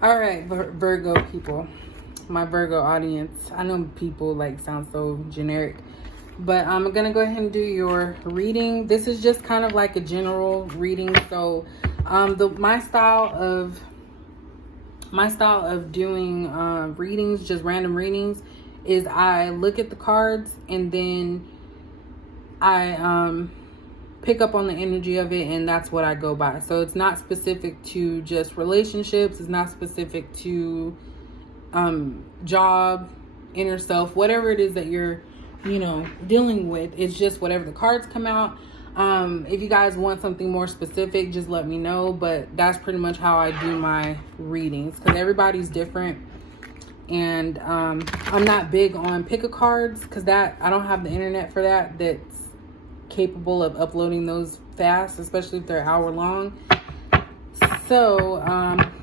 All right, Virgo people, my Virgo audience. I know people like sound so generic, but I'm gonna go ahead and do your reading. This is just kind of like a general reading. So, my style of doing readings, just random readings, is I look at the cards and then I pick up on the energy of it, and that's what I go by. So it's not specific to just relationships, it's not specific to job, inner self, whatever it is that you're dealing with. It's just whatever the cards come out. If you guys want something more specific, just let me know, but that's pretty much how I do my readings, because everybody's different. And I'm not big on pick-a-cards, because that I don't have the internet for that's capable of uploading those fast, especially if they're hour long. So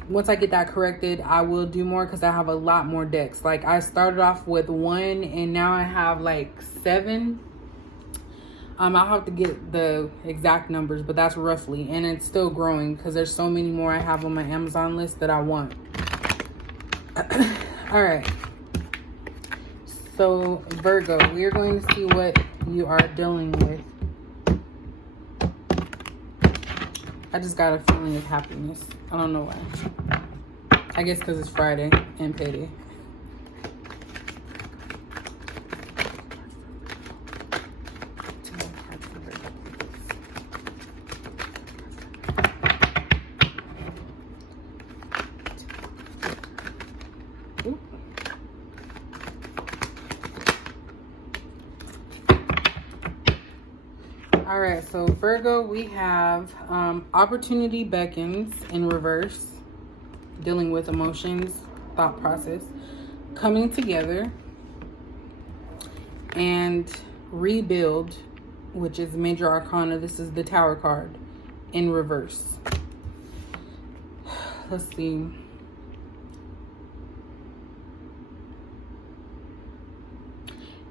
once I get that corrected, I will do more, because I have a lot more decks. Like, I started off with 1 and now I have like 7. I'll have to get the exact numbers, but that's roughly, and it's still growing because there's so many more I have on my Amazon list that I want. All right, so Virgo, we are going to see what you are dealing with. I just got a feeling of happiness. I don't know why. I guess because it's Friday and payday. All right, so Virgo, we have opportunity beckons in reverse, dealing with emotions, thought process, coming together, and rebuild, which is major arcana. This is the Tower card in reverse. Let's see.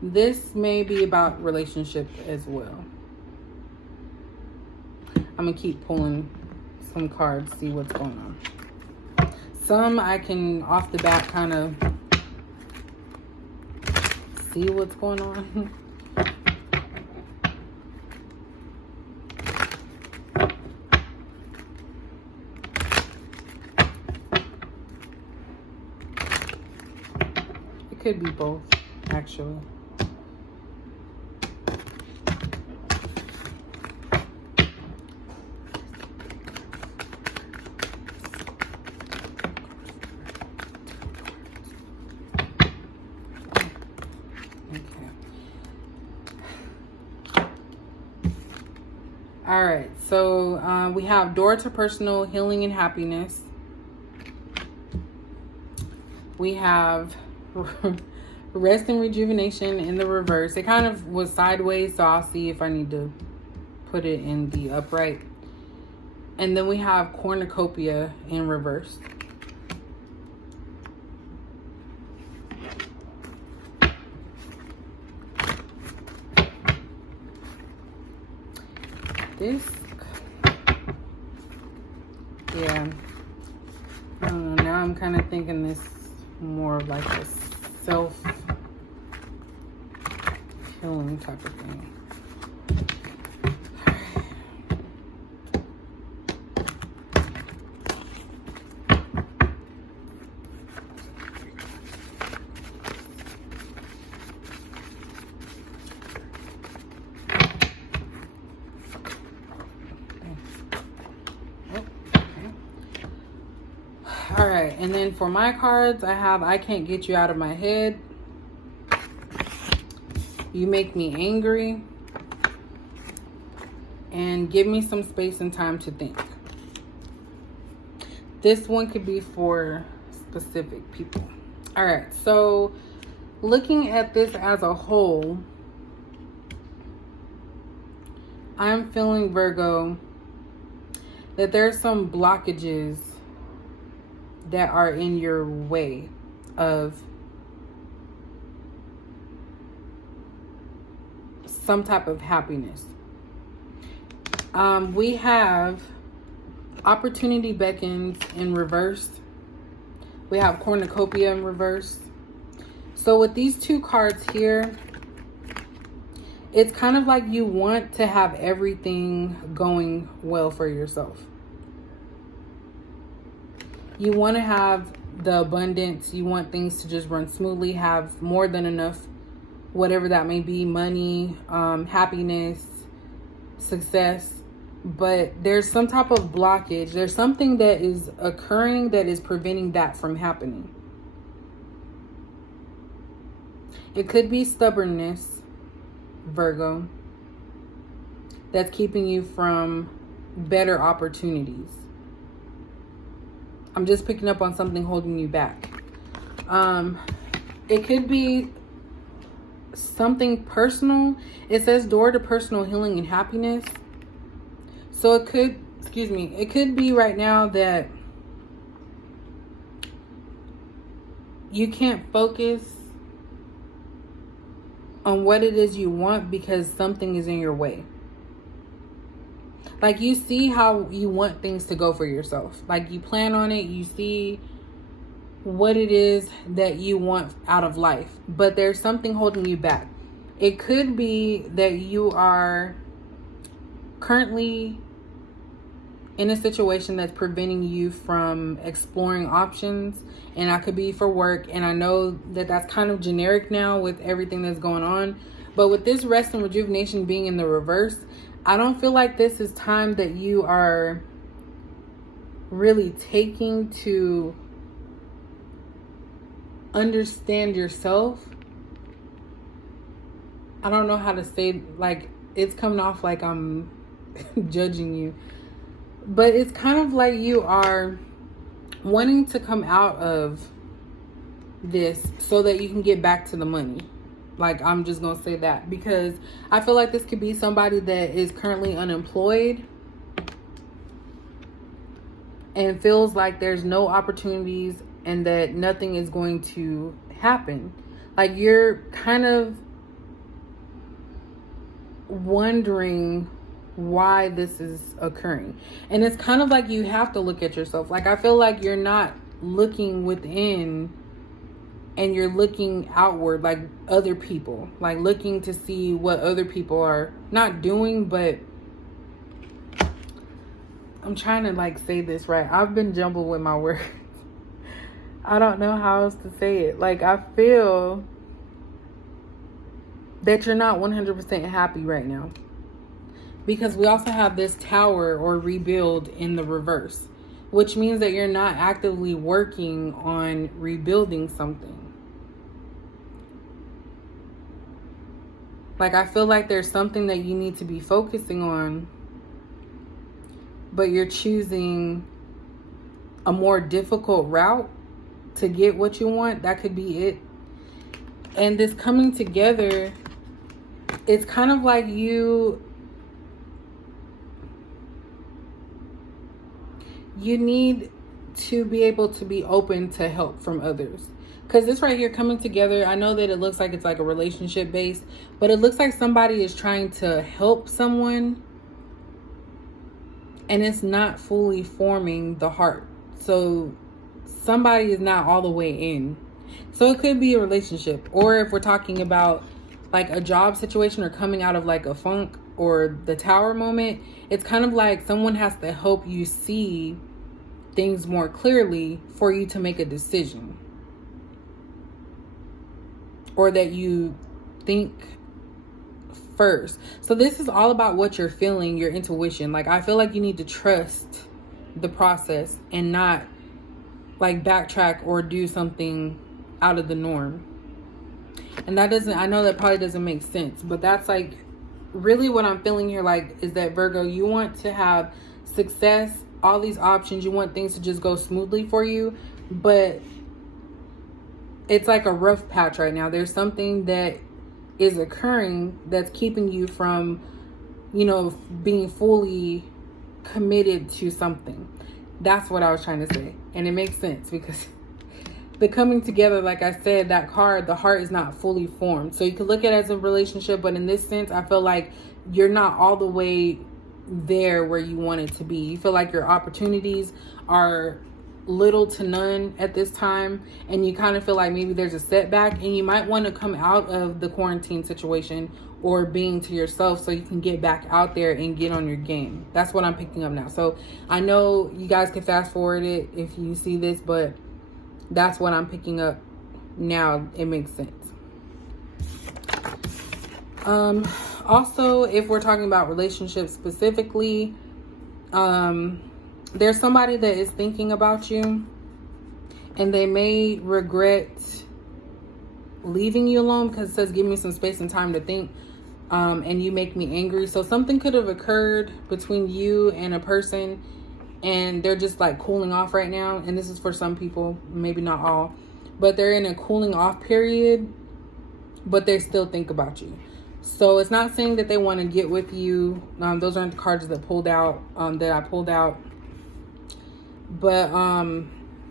This may be about relationship as well. I'm gonna keep pulling some cards, see what's going on. Some I can off the bat kind of see what's going on. It could be both, actually. All right, so we have door to personal healing and happiness. We have rest and rejuvenation in the reverse. It kind of was sideways, so I'll see if I need to put it in the upright. And then we have cornucopia in reverse. This, yeah, I don't know, now I'm kind of thinking this more of like a self-healing type of thing. All right, and then for my cards, I have I can't get you out of my head. You make me angry. And give me some space and time to think. This one could be for specific people. All right, so looking at this as a whole, I'm feeling, Virgo, that there's some blockages that are in your way of some type of happiness. We have opportunity beckons in reverse. We have cornucopia in reverse. So with these two cards here, it's kind of like you want to have everything going well for yourself. You want to have the abundance. You want things to just run smoothly, have more than enough, whatever that may be, money, happiness, success. But there's some type of blockage. There's something that is occurring that is preventing that from happening. It could be stubbornness, Virgo, that's keeping you from better opportunities. I'm just picking up on something holding you back. It could be something personal. It says door to personal healing and happiness. So it could, it could be right now that you can't focus on what it is you want because something is in your way. Like, you see how you want things to go for yourself. Like, you plan on it. You see what it is that you want out of life. But there's something holding you back. It could be that you are currently in a situation that's preventing you from exploring options. And that could be for work. And I know that that's kind of generic now with everything that's going on. But with this rest and rejuvenation being in the reverse, I don't feel like this is time that you are really taking to understand yourself. I don't know how to say, like, it's coming off like I'm judging you. But it's kind of like you are wanting to come out of this so that you can get back to the money. Like, I'm just going to say that because I feel like this could be somebody that is currently unemployed and feels like there's no opportunities and that nothing is going to happen. Like, you're kind of wondering why this is occurring. And it's kind of like you have to look at yourself. Like, I feel like you're not looking within and you're looking outward, like other people, like looking to see what other people are not doing. But I'm trying to like say this right. I've been jumbled with my words. I don't know how else to say it. Like, I feel that you're not 100% happy right now. Because we also have this tower or rebuild in the reverse, which means that you're not actively working on rebuilding something. Like, I feel like there's something that you need to be focusing on, but you're choosing a more difficult route to get what you want. That could be it. And this coming together, it's kind of like you need to be able to be open to help from others. Because this right here coming together, I know that it looks like it's like a relationship based, but it looks like somebody is trying to help someone and it's not fully forming the heart. So somebody is not all the way in. So it could be a relationship, or if we're talking about like a job situation or coming out of like a funk or the tower moment, it's kind of like someone has to help you see things more clearly for you to make a decision. Or that you think first. So this is all about what you're feeling, your intuition. Like, I feel like you need to trust the process and not like backtrack or do something out of the norm. And that doesn't, I know that probably doesn't make sense, but that's like really what I'm feeling here. Like, is that Virgo, you want to have success, all these options, you want things to just go smoothly for you, but it's like a rough patch right now. There's something that is occurring that's keeping you from, you know, being fully committed to something. That's what I was trying to say. And it makes sense because the coming together, like I said, that card, the heart is not fully formed. So you could look at it as a relationship, but in this sense, I feel like you're not all the way there where you want it to be. You feel like your opportunities are little to none at this time, and you kind of feel like maybe there's a setback, and you might want to come out of the quarantine situation or being to yourself so you can get back out there and get on your game. That's what I'm picking up now. So I know you guys can fast forward it if you see this, but that's what I'm picking up now. It makes sense. Also, if we're talking about relationships specifically, there's somebody that is thinking about you, and they may regret leaving you alone, because it says give me some space and time to think, and you make me angry. So something could have occurred between you and a person, and they're just like cooling off right now. And this is for some people, maybe not all, but they're in a cooling off period, but they still think about you. So it's not saying that they want to get with you. Those aren't the cards that pulled out, that I pulled out. But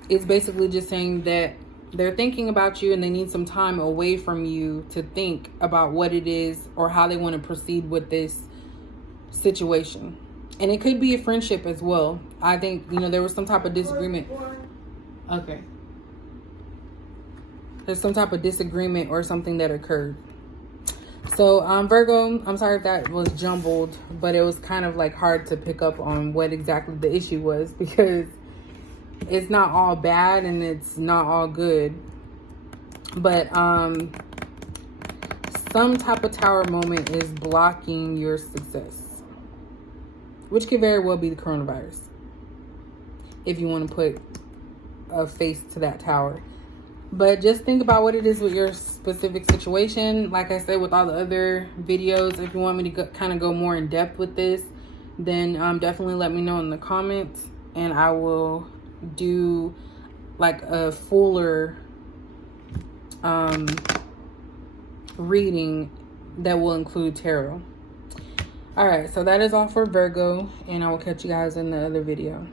it's basically just saying that they're thinking about you and they need some time away from you to think about what it is or how they want to proceed with this situation. And it could be a friendship as well. I think, there was some type of disagreement. Okay. There's some type of disagreement or something that occurred. So, Virgo, I'm sorry if that was jumbled, but it was kind of like hard to pick up on what exactly the issue was, because it's not all bad and it's not all good. But some type of tower moment is blocking your success, which could very well be the coronavirus, if you want to put a face to that tower. But just think about what it is with your specific situation. Like I said, with all the other videos, if you want me to kind of go more in depth with this, then definitely let me know in the comments, and I will do like a fuller reading that will include tarot. All right, so that is all for Virgo, and I will catch you guys in the other video.